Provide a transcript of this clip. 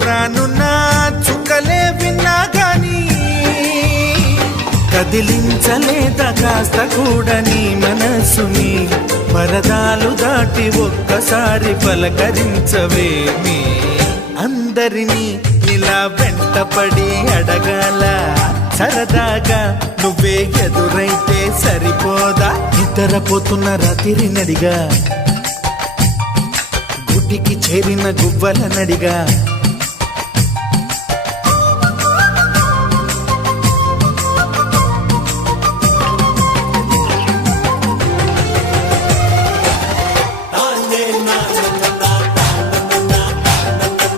దూరానున్న చుక్కలే విన్నా గాని కదిలించలేదా కాస్త కూడా నీ మనసుని పరదాలు దాటి ఒక్కసారి పలకరించవేమి అందరినీ ఇలా వెంటపడి అడగాల సరదాగా నువ్వే ఎదురైతే సరిపోదా నిద్రపోతున్న రాత్రి నడిగా గుటికి చేరిన గువ్వల నడిగా